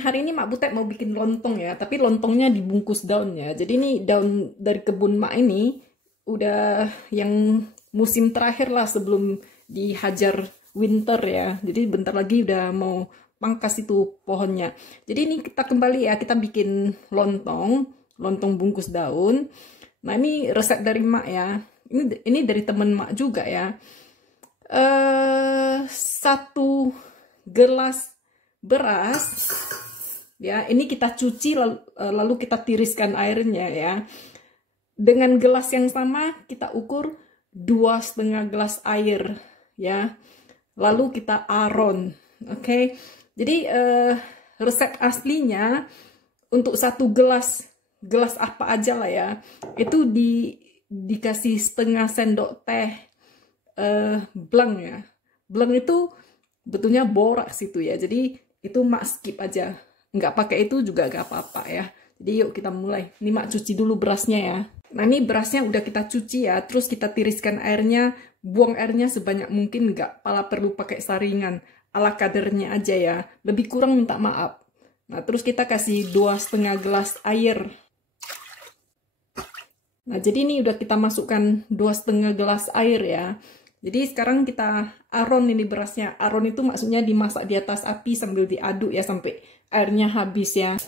hari ini Mak Butet mau bikin lontong ya, tapi lontongnya dibungkus daun ya. Jadi ini daun dari kebun Mak ini udah yang musim terakhir lah sebelum dihajar winter ya. Jadi bentar lagi udah mau pangkas itu pohonnya. Jadi ini kita kembali ya, kita bikin lontong bungkus daun. Nah ini resep dari Mak ya. Ini dari temen Mak juga ya. 1 gelas beras ya, ini kita cuci lalu kita tiriskan airnya ya. Dengan gelas yang sama kita ukur 2,5 gelas air ya, lalu kita aron. Oke. Jadi resep aslinya untuk 1 gelas apa aja lah ya, itu dikasih setengah sendok teh blanc ya. Blanc itu betulnya boraks itu ya, jadi itu Mak skip aja, nggak pakai itu juga nggak apa-apa ya. Jadi yuk kita mulai. Ini Mak cuci dulu berasnya ya. Nah ini berasnya udah kita cuci ya, terus kita tiriskan airnya, buang airnya sebanyak mungkin, nggak perlu pakai saringan, ala kadarnya aja ya, lebih kurang minta maaf. Nah terus kita kasih 2,5 gelas air. Nah jadi ini udah kita masukkan 2,5 gelas air ya. Jadi sekarang kita aron ini berasnya. Aron itu maksudnya dimasak di atas api sambil diaduk ya sampai airnya habis ya.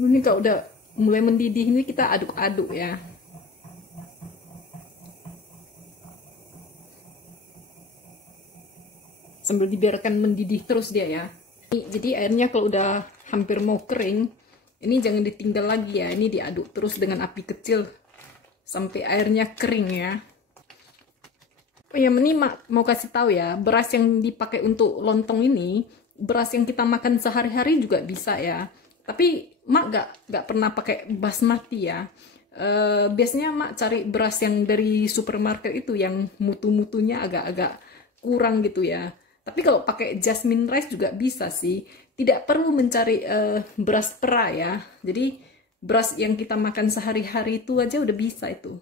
Ini kalau udah mulai mendidih ini kita aduk-aduk ya. Sambil dibiarkan mendidih terus dia ya. Jadi airnya kalau udah hampir mau kering, ini jangan ditinggal lagi ya, ini diaduk terus dengan api kecil sampai airnya kering ya. Oh ya, ini Mak mau kasih tahu ya, beras yang dipakai untuk lontong ini, beras yang kita makan sehari-hari juga bisa ya. Tapi Mak gak pernah pakai basmati ya. Biasanya Mak cari beras yang dari supermarket itu yang mutu-mutunya agak-agak kurang gitu ya. Tapi kalau pakai jasmine rice juga bisa sih. Tidak perlu mencari beras pera ya. Jadi beras yang kita makan sehari-hari itu aja udah bisa itu.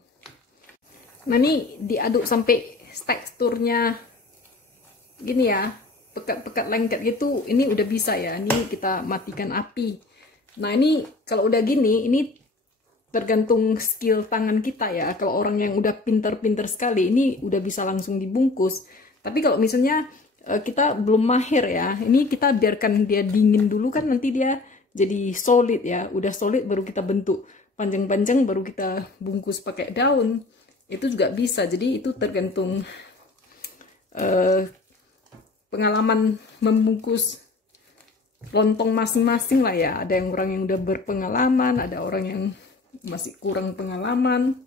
Nah ini diaduk sampai teksturnya gini ya, pekat-pekat lengket gitu. Ini udah bisa ya. Ini kita matikan api. Nah ini kalau udah gini, ini tergantung skill tangan kita ya. Kalau orang yang udah pinter-pinter sekali, ini udah bisa langsung dibungkus. Tapi kalau misalnya kita belum mahir ya, ini kita biarkan dia dingin dulu, kan nanti dia jadi solid ya. Udah solid baru kita bentuk panjang-panjang, baru kita bungkus pakai daun. Itu juga bisa. Jadi itu tergantung pengalaman membungkus lontong masing-masing lah ya. Ada yang orang yang udah berpengalaman, ada orang yang masih kurang pengalaman.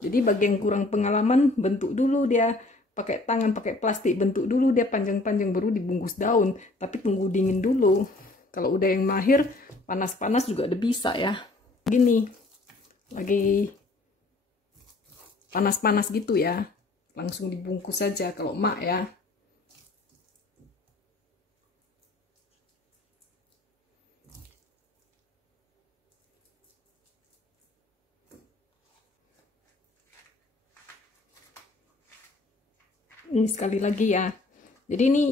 Jadi bagi yang kurang pengalaman, bentuk dulu dia pakai tangan, pakai plastik, bentuk dulu dia panjang-panjang baru dibungkus daun. Tapi tunggu dingin dulu. Kalau udah yang mahir, panas-panas juga udah bisa ya. Gini, lagi panas-panas gitu ya, langsung dibungkus saja kalau Mak ya. Ini sekali lagi ya. Jadi ini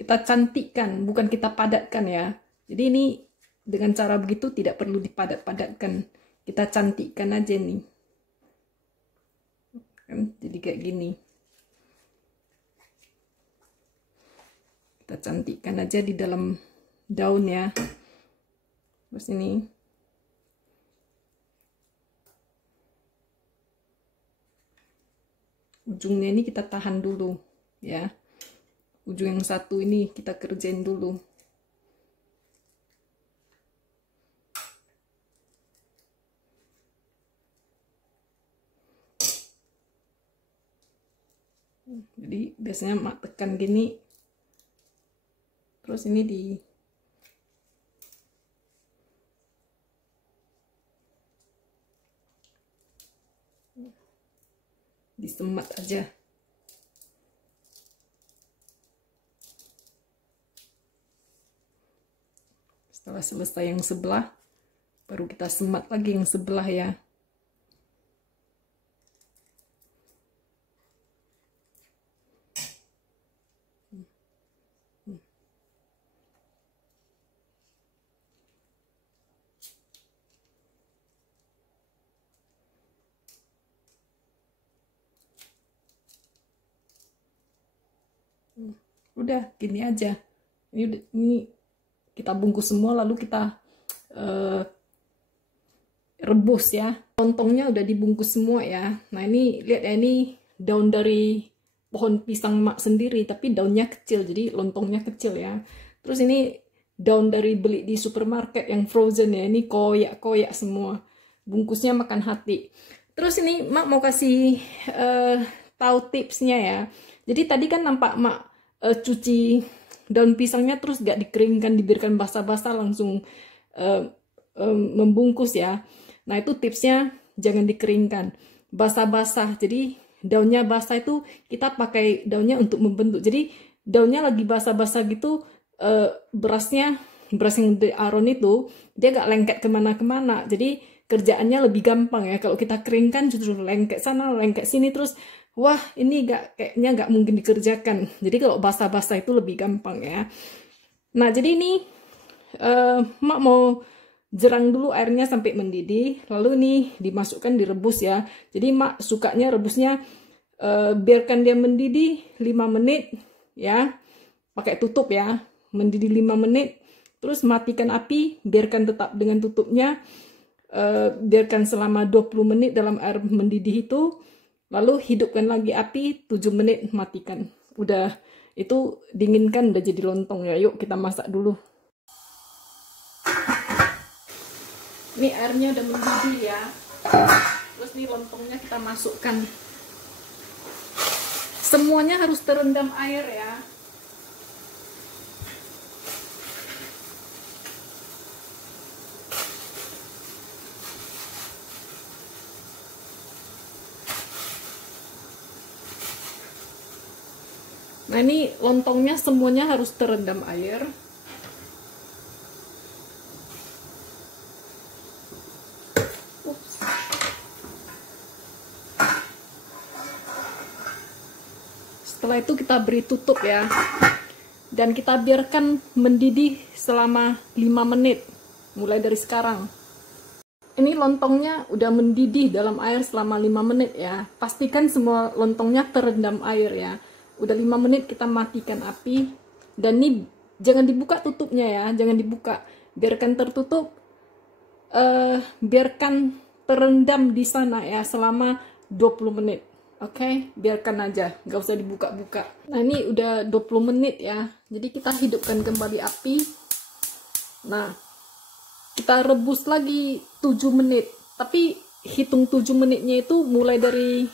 kita cantikkan, bukan kita padatkan ya. Jadi ini dengan cara begitu tidak perlu dipadat-padatkan. Kita cantikkan aja nih. Kan jadi kayak gini. Kita cantikkan aja di dalam daun ya. Terus ini ujungnya ini kita tahan dulu ya. Ujung yang satu ini kita kerjain dulu. Jadi biasanya Mak tekan gini, terus ini disemat aja. Setelah selesai yang sebelah, baru kita semat lagi yang sebelah ya. Udah gini aja. Ini kita bungkus semua lalu kita rebus ya. Lontongnya udah dibungkus semua ya. Nah ini lihat ya, ini daun dari pohon pisang mak sendiri, tapi daunnya kecil, jadi lontongnya kecil ya. Terus ini daun dari beli di supermarket yang frozen ya, ini koyak-koyak semua. Bungkusnya makan hati. Terus ini mak mau kasih tahu tipsnya ya. Jadi tadi kan nampak mak cuci daun pisangnya terus gak dikeringkan, dibiarkan basah-basah langsung membungkus ya. Nah itu tipsnya, jangan dikeringkan, basah-basah. Jadi daunnya basah itu kita pakai daunnya untuk membentuk. Jadi daunnya lagi basah-basah gitu, beras yang di aron itu dia gak lengket kemana-kemana. Jadi kerjaannya lebih gampang ya. Kalau kita keringkan justru lengket sana, lengket sini, terus wah ini kayaknya gak mungkin dikerjakan. Jadi kalau basah-basah itu lebih gampang ya. Nah jadi ini mak mau jerang dulu airnya sampai mendidih, lalu nih dimasukkan direbus ya. Jadi mak sukanya rebusnya biarkan dia mendidih 5 menit ya, pakai tutup ya, mendidih 5 menit, terus matikan api, biarkan tetap dengan tutupnya, biarkan selama 20 menit dalam air mendidih itu, lalu hidupkan lagi api 7 menit, matikan. Udah itu dinginkan, udah jadi lontong ya. Yuk kita masak dulu. Ini airnya udah mendidih ya. Terus nih lontongnya kita masukkan. Semuanya harus terendam air ya. Nah ini lontongnya semuanya harus terendam air. Setelah itu kita beri tutup ya, dan kita biarkan mendidih selama 5 menit mulai dari sekarang. Ini lontongnya udah mendidih dalam air selama 5 menit ya. Pastikan semua lontongnya terendam air ya. Udah 5 menit kita matikan api, dan ini jangan dibuka tutupnya ya, jangan dibuka, biarkan tertutup, biarkan terendam di sana ya selama 20 menit. Oke, biarkan aja, nggak usah dibuka-buka. Nah ini udah 20 menit ya, jadi kita hidupkan kembali api. Nah, kita rebus lagi 7 menit, tapi hitung 7 menitnya itu mulai dari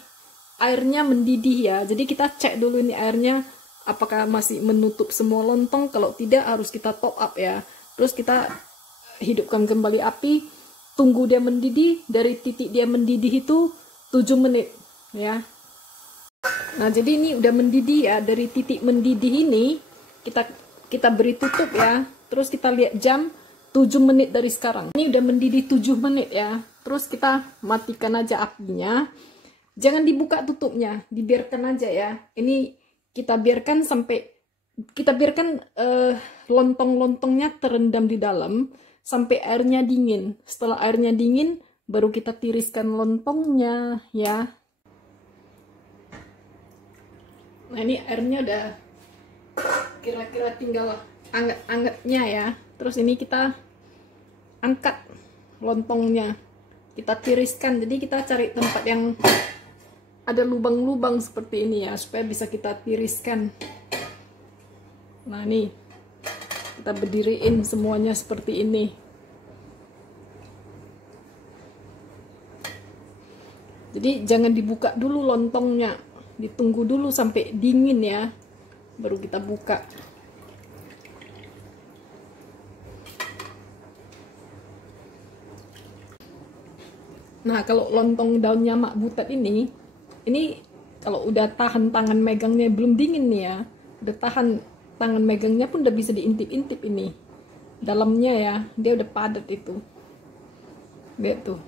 airnya mendidih ya. Jadi kita cek dulu ini airnya apakah masih menutup semua lontong, kalau tidak harus kita top up ya. Terus kita hidupkan kembali api, tunggu dia mendidih, dari titik dia mendidih itu 7 menit ya. Nah jadi ini udah mendidih ya, dari titik mendidih ini kita beri tutup ya, terus kita lihat jam 7 menit dari sekarang. Ini udah mendidih 7 menit ya, terus kita matikan aja apinya, jangan dibuka tutupnya, dibiarkan aja ya. Ini kita biarkan lontong-lontongnya terendam di dalam sampai airnya dingin. Setelah airnya dingin baru kita tiriskan lontongnya ya. Nah ini airnya udah kira-kira tinggal anget-angetnya ya. Terus ini kita angkat lontongnya, kita tiriskan. Jadi kita cari tempat yang ada lubang-lubang seperti ini ya, supaya bisa kita tiriskan. Nah nih kita berdiriin semuanya seperti ini. Jadi jangan dibuka dulu lontongnya, ditunggu dulu sampai dingin ya, baru kita buka. Nah kalau lontong daunnya mak butet ini kalau udah tahan tangan megangnya, belum dingin nih ya, udah tahan tangan megangnya pun udah bisa diintip-intip ini dalamnya ya, dia udah padat itu. Lihat tuh.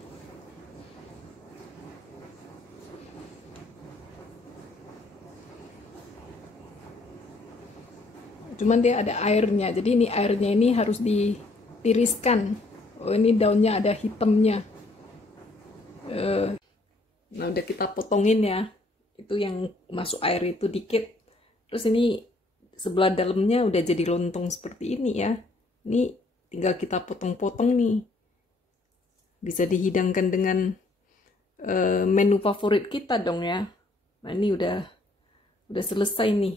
Cuman dia ada airnya, jadi ini airnya ini harus ditiriskan. Oh ini daunnya ada hitamnya. Nah udah kita potongin ya, itu yang masuk air itu dikit. Terus ini sebelah dalamnya udah jadi lontong seperti ini ya. Ini tinggal kita potong-potong nih. Bisa dihidangkan dengan menu favorit kita dong ya. Nah ini udah selesai nih.